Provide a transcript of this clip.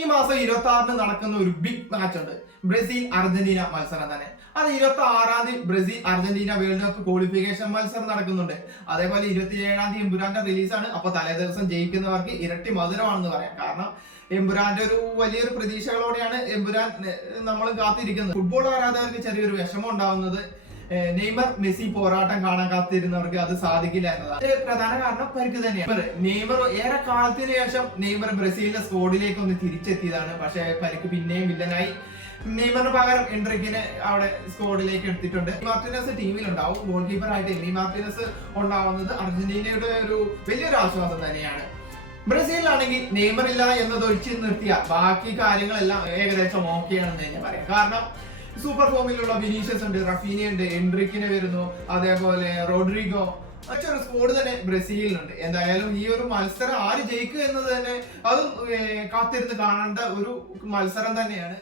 ഈ മാസം 26-ന് നടക്കുന്ന ഒരു ബിഗ് മാച്ച് ഉണ്ട്. ബ്രസീൽ അർജന്റീന മത്സരം തന്നെ. അത് 26-ാം തീയതി Brazil Argentina world cup qualification മത്സരം നടക്കുന്നുണ്ട്. അതേപോലെ 27-ാം തീയതി എമ്പുരാന്റെ റിലീസാണ്. അപ്പൊ തലേദിവസം ജയിക്കുന്നവർക്ക് ഇരട്ടി മധുരമാണെന്ന് പറയാം. കാരണം എമ്പുരാന്റെ ഒരു വലിയൊരു പ്രതീക്ഷകളോടെയാണ് എമ്പുരാൻ നമ്മൾ കാത്തിരിക്കുന്നത്. ഫുട്ബോൾ ആരാധകർക്ക് ചെറിയൊരു വിഷമം ഉണ്ടാവുന്നത് നെയ്മർ മെസ്സി പോരാട്ടം കാണാൻ കാത്തിരുന്നവർക്ക് അത് സാധിക്കില്ല എന്നതാണ്. പ്രധാന കാരണം പരിക്ക് തന്നെയാണ്. നെയ്മർ ഏറെ കാലത്തിന് ശേഷം നെയ്മർ ബ്രസീലിന്റെ സ്ക്വാഡിലേക്ക് ഒന്ന് തിരിച്ചെത്തിയതാണ്. പക്ഷെ പരിക്ക് പിന്നെയും വില്ലനായി. നെയ്മറിന് പകരം എൻട്രിക്കിനെ അവിടെ സ്ക്വാഡിലേക്ക് എടുത്തിട്ടുണ്ട്. മാർട്ടിനസ് ടീമിലുണ്ടാവും. ഗോൾ കീപ്പർ ആയിട്ട് എമി മാർട്ടിനസ് ഉണ്ടാവുന്നത് അർജന്റീനയുടെ ഒരു വലിയൊരു ആശ്വാസം തന്നെയാണ്. ബ്രസീലിലാണെങ്കിൽ നെയ്മർ ഇല്ല എന്നത് ഒഴിച്ചു നിർത്തിയ ബാക്കി കാര്യങ്ങളെല്ലാം ഏകദേശം ഓക്കെയാണെന്ന് തന്നെ പറയാം. കാരണം സൂപ്പർ ഫോമിലുള്ള വിനീഷ്യസ് ഉണ്ട്, റഫീനി ഉണ്ട്, എൻട്രിക്കിനെ വരുന്നു, അതേപോലെ റോഡ്രിഗോ, മറ്റൊരു സ്ക്വാഡ് തന്നെ ബ്രസീലിനുണ്ട്. എന്തായാലും ഈ ഒരു മത്സരം ആര് ജയിക്കുക എന്നത് തന്നെ അത് കാത്തിരുന്ന് കാണേണ്ട ഒരു മത്സരം തന്നെയാണ്.